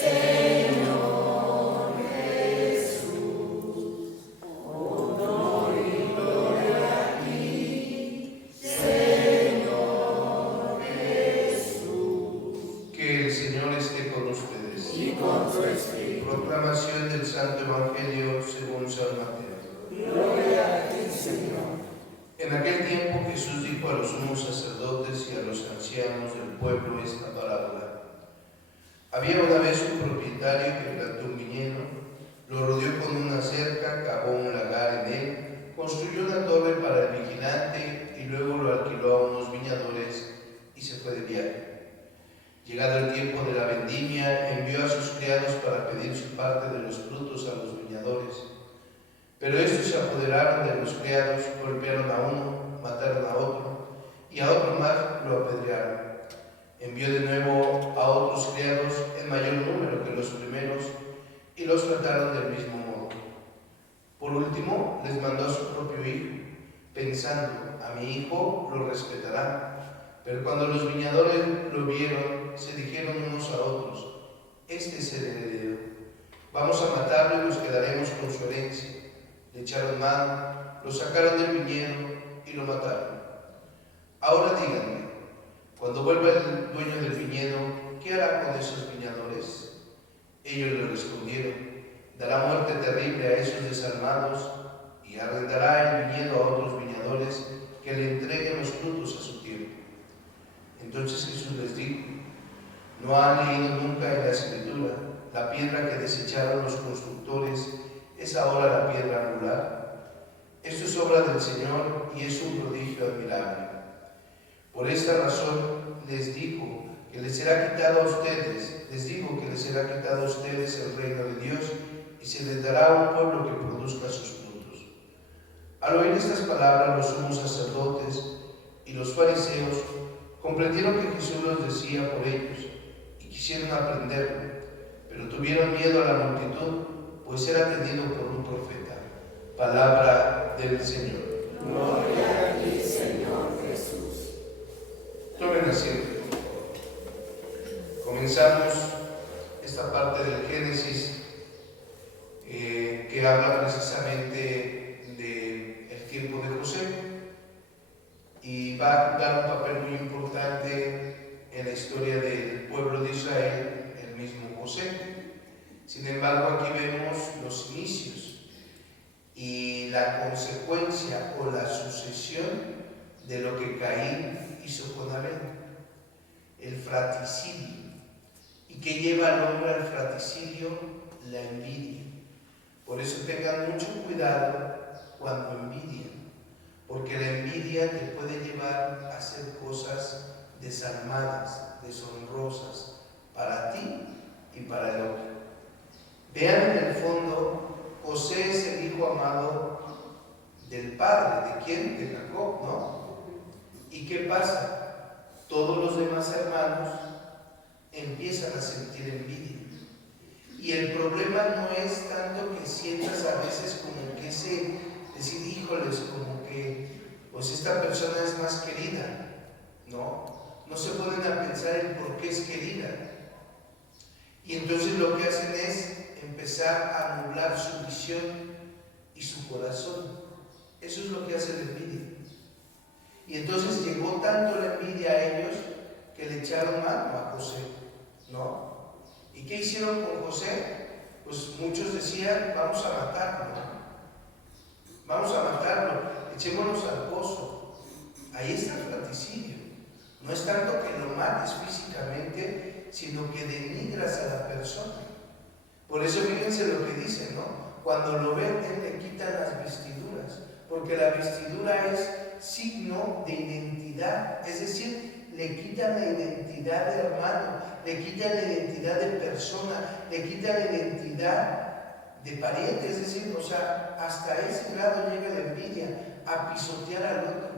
Señor Jesús. Honor y gloria a ti, Señor Jesús. Que el Señor esté con ustedes. Y con tu espíritu. Proclamación del Santo Evangelio según San Mateo. Gloria a ti, Señor. En aquel tiempo Jesús dijo a los sumos sacerdotes y a los ancianos del pueblo esta parábola. Había una vez un propietario que plantó un viñedo, lo rodeó con una cerca, cavó un lagar en él, construyó una torre para el vigilante y luego lo alquiló a unos viñadores y se fue de viaje. Llegado el tiempo de la vendimia, envió a sus criados para pedir su parte de los frutos a los viñadores. Pero estos se apoderaron de los criados, golpearon a uno, mataron a otro, y a otro más lo apedrearon. Envió de nuevo a otros criados en mayor número que los primeros, y los trataron del mismo modo. Por último, les mandó a su propio hijo, pensando, a mi hijo lo respetará. Pero cuando los viñadores lo vieron, se dijeron unos a otros, este es el heredero, vamos a matarlo y nos quedaremos con su herencia. Le echaron mano, lo sacaron del viñedo y lo mataron. Ahora díganme, cuando vuelva el dueño del viñedo, ¿qué hará con esos viñadores? Ellos le respondieron, dará muerte terrible a esos desalmados y arrendará el viñedo a otros viñadores que le entreguen los frutos a su tiempo. Entonces Jesús les dijo, ¿no han leído nunca en la Escritura la piedra que desecharon los constructores es ahora la piedra angular? Esto es obra del Señor y es un prodigio admirable. Por esta razón les digo que les será quitado a ustedes el reino de Dios y se les dará a un pueblo que produzca sus frutos. Al oír estas palabras, los sumos sacerdotes y los fariseos comprendieron que Jesús los decía por ellos y quisieron aprenderlo, pero tuvieron miedo a la multitud, pues era tenido por un profeta. Palabra del Señor. Gloria a ti, Señor Jesús. Tomen asiento. Comenzamos esta parte del Génesis que habla precisamente del tiempo de José y va a jugar un papel muy importante en la historia del pueblo de Israel, el mismo José. Sin embargo, aquí vemos los inicios y la consecuencia o la sucesión de lo que Caín hizo con Abel, el fratricidio. ¿Y qué lleva al hombre al fratricidio? La envidia. Por eso tengan mucho cuidado cuando envidian, porque la envidia te puede llevar a hacer cosas desalmadas, deshonrosas para ti y para el otro. Vean en el fondo, José es el hijo amado del padre. ¿De quién? De Jacob, ¿no? ¿Y qué pasa? Todos los demás hermanos empiezan a sentir envidia. Y el problema no es tanto que sientas a veces como que decir, híjoles, como que pues esta persona es más querida. No se ponen a pensar en por qué es querida. Y entonces lo que hacen es empezar a nublar su visión y su corazón. Eso es lo que hace la envidia. Y entonces llegó tanto la envidia a ellos que le echaron mano a José, ¿no? ¿Y qué hicieron con José? Pues muchos decían, vamos a matarlo, echémonos al pozo. Ahí está el fratricidio. No es tanto que lo mates físicamente, sino que denigras a la persona. Por eso fíjense lo que dice, ¿no? Cuando lo venden le quitan las vestiduras, porque la vestidura es signo de identidad, es decir, le quitan la identidad de hermano, le quitan la identidad de persona, le quitan la identidad de pariente, es decir, o sea, hasta ese grado llega la envidia, a pisotear al otro,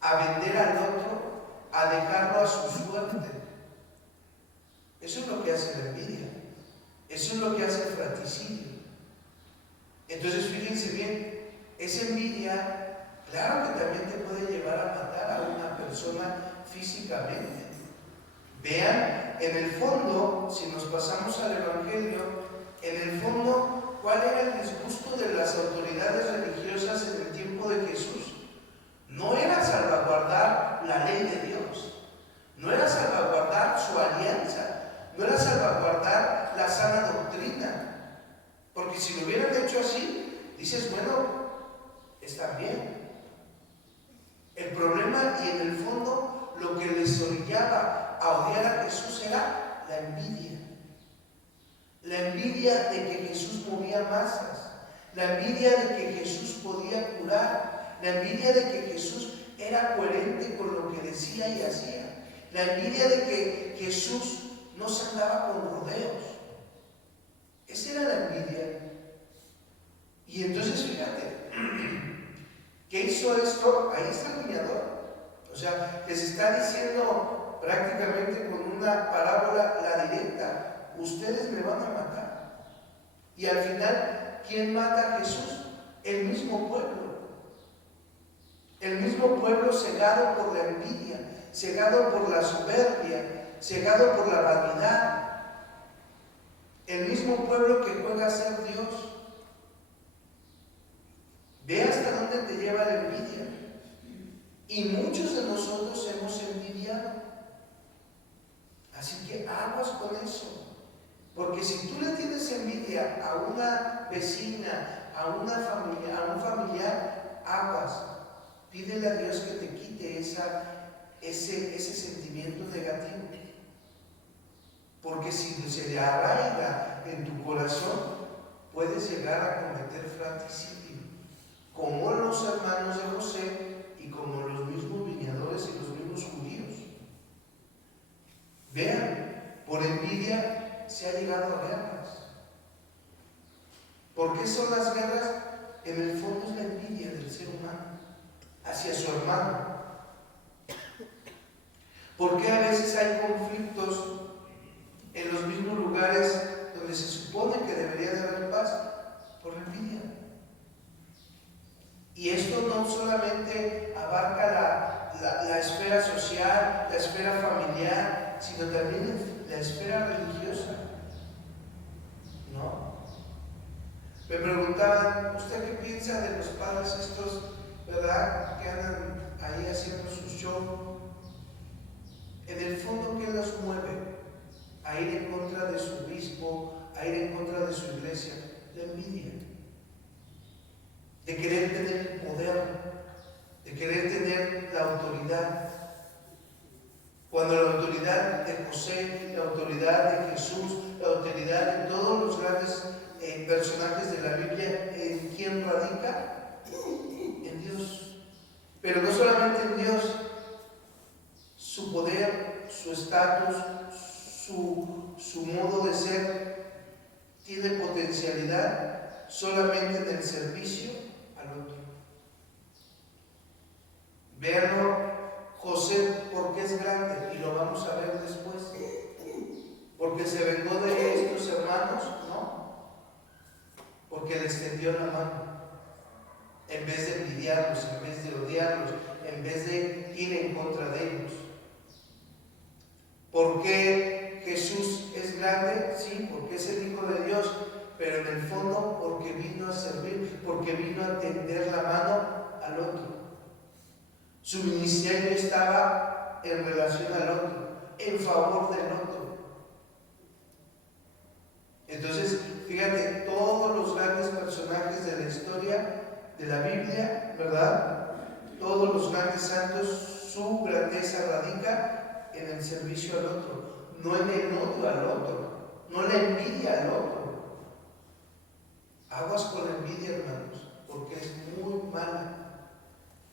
a vender al otro, a dejarlo a su suerte. Eso es lo que hace la envidia, eso es lo que hace el fratricidio. Entonces fíjense bien, esa envidia, claro que también te puede llevar a matar a una persona físicamente. Vean en el fondo, si nos pasamos al Evangelio, en el fondo, ¿cuál era el disgusto de las autoridades religiosas en el tiempo de Jesús? No era salvaguardar la ley de Dios, no era salvaguardar su alianza, no era salvaguardar la sana doctrina, porque si lo hubieran hecho así, dices, bueno, está bien. El problema y en el fondo lo que les orillaba a odiar a Jesús era la envidia. La envidia de que Jesús movía masas, la envidia de que Jesús podía curar, la envidia de que Jesús era coherente con lo que decía y hacía, la envidia de que Jesús no se andaba con rodeos. Esa era la envidia. Y entonces fíjate, ¿qué hizo esto? Ahí está el viñador. O sea, les está diciendo prácticamente con una parábola la directa: ustedes me van a matar. Y al final, ¿quién mata a Jesús? El mismo pueblo. El mismo pueblo cegado por la envidia, cegado por la soberbia, cegado por la vanidad. El mismo pueblo que juega a ser Dios. Ve hasta dónde te lleva la envidia. Y muchos de nosotros hemos envidiado. Así que aguas con eso. Porque si tú le tienes envidia a una vecina, a una familia, a un familiar, aguas. Pídele a Dios que te quite ese sentimiento negativo. Porque si se le arraiga en tu corazón, puedes llegar a cometer fratricidio, como los hermanos de José y como los mismos viñadores y los mismos judíos. Vean, por envidia se ha llegado a guerras. ¿Por qué son las guerras? En el fondo es la envidia del ser humano hacia su hermano. ¿Por qué a veces hay conflictos en los mismos lugares donde se supone que debería de haber paz? Por envidia. Y esto no solamente abarca la esfera social, la esfera familiar, sino también la esfera religiosa. ¿No? Me preguntaban, ¿usted qué piensa de los padres estos, verdad, que andan ahí haciendo su show? En el fondo, ¿qué los mueve a ir en contra de su obispo, a ir en contra de su iglesia? La envidia. De querer tener el poder, de querer tener la autoridad. Cuando la autoridad de José, la autoridad de Jesús, la autoridad de todos los grandes personajes de la Biblia, ¿en quién radica? En Dios. Pero no solamente en Dios, su poder, su estatus, su modo de ser tiene potencialidad solamente en el servicio al otro. Véanlo, José, porque es grande, y lo vamos a ver después, porque se vengó de estos hermanos, no, porque les tendió la mano, en vez de envidiarlos, en vez de odiarlos, en vez de ir en contra de ellos. ¿Por qué Jesús es grande? Sí, porque es el Hijo de Dios, pero en el fondo porque vino a servir, porque vino a tender la mano al otro. Su ministerio estaba en relación al otro, en favor del otro. Entonces, fíjate, todos los grandes personajes de la historia de la Biblia, ¿verdad? Todos los grandes santos, su grandeza radica en el servicio al otro, no en el odio al otro, no la envidia al otro. Aguas con la envidia, hermanos, porque es muy mala.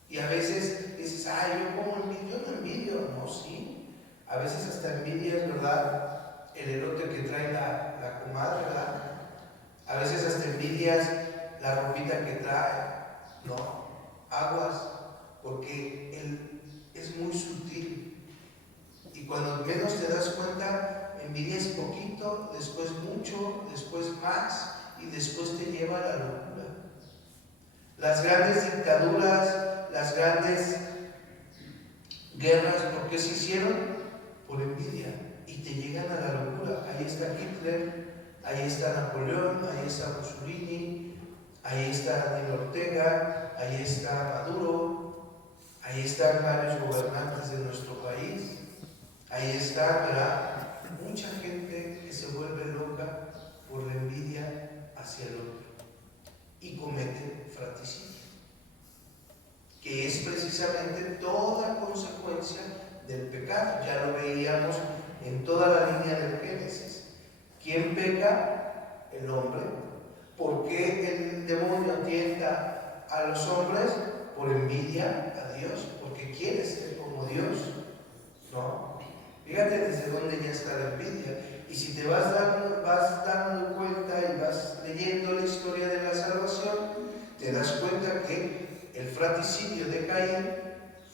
Y a veces dices, yo como envidio, yo no envidio. No, sí. A veces hasta envidias, ¿verdad? El elote que trae la comadre, ¿verdad? A veces hasta envidias la ropita que trae. No, aguas, porque él es muy sutil. Y cuando menos te das cuenta, envidias poquito, después mucho, después más, y después te lleva a la locura. Las grandes dictaduras, las grandes guerras, ¿por qué se hicieron? Por envidia. Y te llegan a la locura. Ahí está Hitler, ahí está Napoleón, ahí está Mussolini, ahí está Daniel Ortega, ahí está Maduro, ahí están varios gobernantes de nuestro país, ahí está, ¿verdad? Mucha gente que se vuelve loca por la envidia hacia el otro y comete fratricidio, que es precisamente toda consecuencia del pecado. Ya lo veíamos en toda la línea del Génesis. ¿Quién peca? El hombre. ¿Por qué el demonio tienta a los hombres? Por envidia a Dios, porque quiere ser como Dios, ¿no? Fíjate desde dónde ya está la envidia. Y si te vas dando cuenta y vas leyendo la historia de la salvación, te das cuenta que el fratricidio de Caín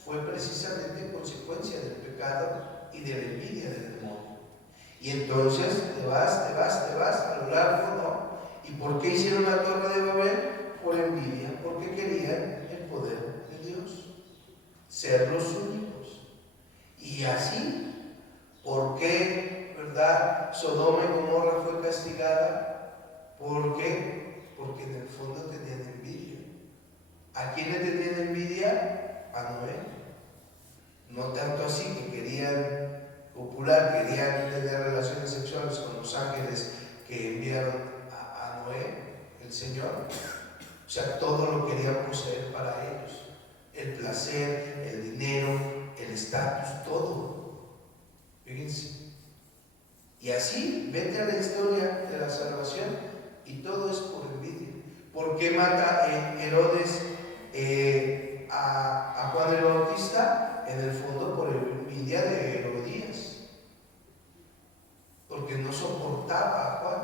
fue precisamente consecuencia del pecado y de la envidia del demonio. Y entonces te vas a lo largo, ¿no? ¿Y por qué hicieron la Torre de Babel? Por envidia, porque querían el poder de Dios, ser los únicos. Y así, ¿por qué, verdad, Sodoma y Gomorra fue castigada? ¿Por qué? Porque en el fondo tenían envidia. ¿A quién le tenían envidia? A Noé. No tanto así que querían copular, querían tener relaciones sexuales con los ángeles que enviaron a Noé, el Señor. O sea, todo lo querían poseer para ellos. El placer, el dinero, el estatus, todo. Fíjense. Y así, vete a la historia de la salvación y todo es por envidia. ¿Por qué mata Herodes a Juan el Bautista? En el fondo por envidia de Herodías, porque no soportaba a Juan,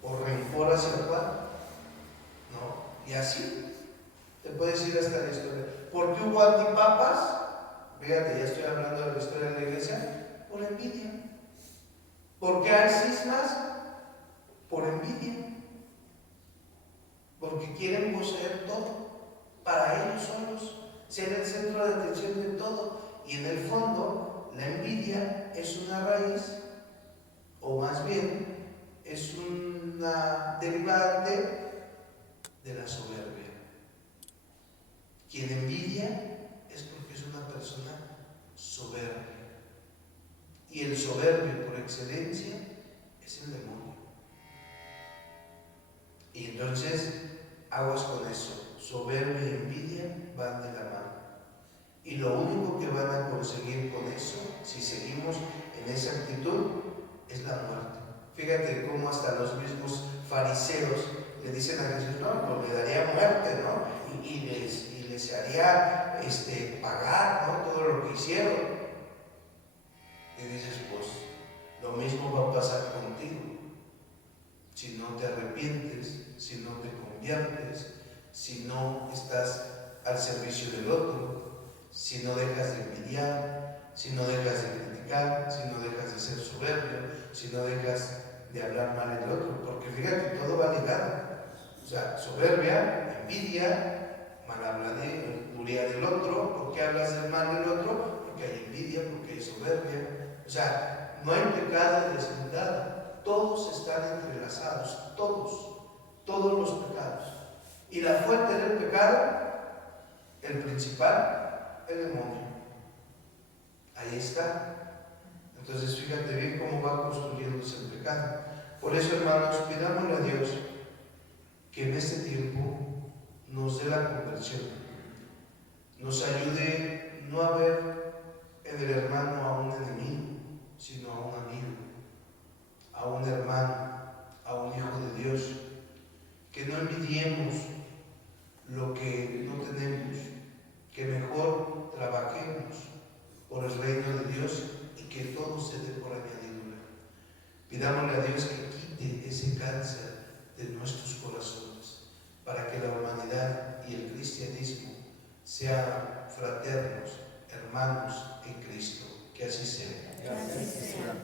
por rencor hacia Juan, ¿no? Y así te puedes ir hasta la historia. ¿Por qué hubo antipapas? Fíjate, ya estoy hablando de la historia de la iglesia. Por envidia. ¿Por qué hay cismas? Por envidia. Porque quieren poseer todo para ellos solos, ser el centro de atención de todo. Y en el fondo, la envidia es una raíz, o más bien, es una derivante de la soberbia. Quien envidia es porque es una persona soberbia. Y el soberbio por excelencia es el demonio. Y entonces, aguas con eso. Soberbia y envidia van de la mano. Y lo único que van a conseguir con eso, si seguimos en esa actitud, es la muerte. Fíjate cómo hasta los mismos fariseos le dicen a Jesús, no, pues le daría muerte, ¿no? Y les haría pagar, ¿no? Todo lo que hicieron. Y dices, pues, lo mismo va a pasar contigo. Si no te arrepientes, si no te conviertes, si no estás al servicio del otro, si no dejas de envidiar, si no dejas de criticar, si no dejas de ser soberbio, si no dejas de hablar mal del otro, porque fíjate, todo va ligado. O sea, soberbia, envidia, malhabladuría del otro. ¿Por qué hablas del mal del otro? Porque hay envidia, porque hay soberbia. O sea, no hay pecado deslindado. Todos están entrelazados, todos los pecados. Y la fuente del pecado, el principal, el demonio. Ahí está. Entonces fíjate bien cómo va construyéndose el pecado. Por eso, hermanos, pidámosle a Dios que en este tiempo nos dé la conversión, nos ayude no a ver en el hermano a un enemigo, sino a un amigo, a un hermano, a un hijo de Dios. Que no envidiemos lo que no tenemos, que mejor trabajemos por el reino de Dios y que todo se dé por añadidura. Pidámosle a Dios que quite ese cáncer de nuestros corazones, para que la humanidad y el cristianismo sean fraternos, hermanos en Cristo. Que así sea. Que así sea.